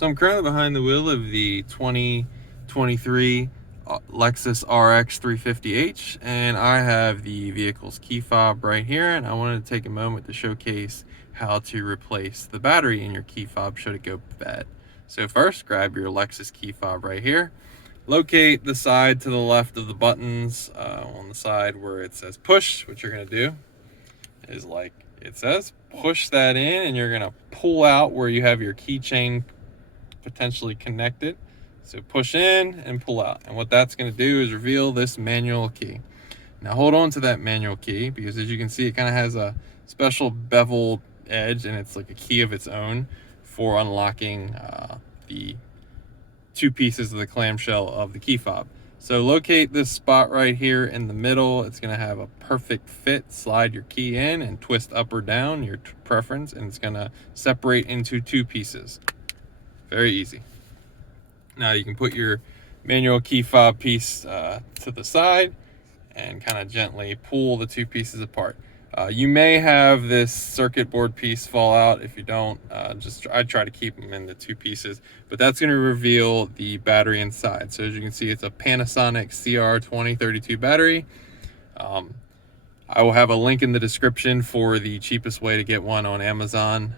So I'm currently behind the wheel of the 2023 Lexus RX 350h, and I have the vehicle's key fob right here, and I wanted to take a moment to showcase how to replace the battery in your key fob should it go bad. So first, grab your Lexus key fob right here. Locate the side to the left of the buttons on the side where it says push. What you're going to do is, like it says, push that in, and you're going to pull out where you have your keychain potentially connected. So push in and pull out, and what that's going to do is reveal this manual key. Now hold on to that manual key, because as you can see, it kind of has a special beveled edge, and it's like a key of its own for unlocking the two pieces of the clamshell of the key fob. So locate this spot right here in the middle. It's going to have a perfect fit. Slide your key in and twist up or down, your preference, and it's going to separate into two pieces. Very easy. Now you can put your manual key fob piece to the side and kind of gently pull the two pieces apart. You may have this circuit board piece fall out. If you don't, I try to keep them in the two pieces, but that's going to reveal the battery inside. So as you can see, it's a Panasonic CR2032 battery. I will have a link in the description for the cheapest way to get one on Amazon,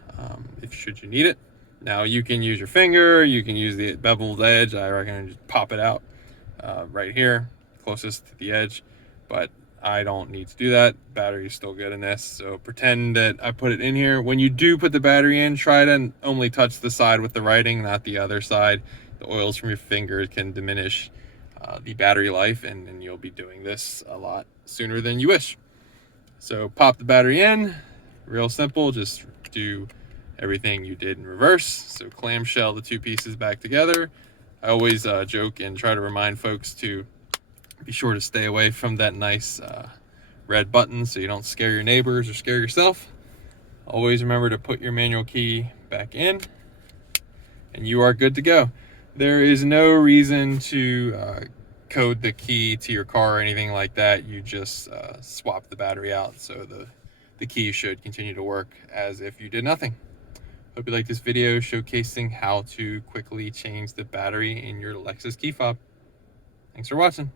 if should you need it. Now you can use your finger, you can use the beveled edge. I recommend just pop it out right here, closest to the edge, but I don't need to do that. Battery's still good in this, so pretend that I put it in here. When you do put the battery in, try to only touch the side with the writing, not the other side. The oils from your fingers can diminish the battery life, and you'll be doing this a lot sooner than you wish. So pop the battery in, real simple. Just do everything you did in reverse. So clamshell the two pieces back together. I always joke and try to remind folks to be sure to stay away from that nice red button so you don't scare your neighbors or scare yourself. Always remember to put your manual key back in, and you are good to go. There is no reason to code the key to your car or anything like that. You just swap the battery out, so the key should continue to work as if you did nothing. Hope you like this video showcasing how to quickly change the battery in your Lexus key fob. Thanks for watching.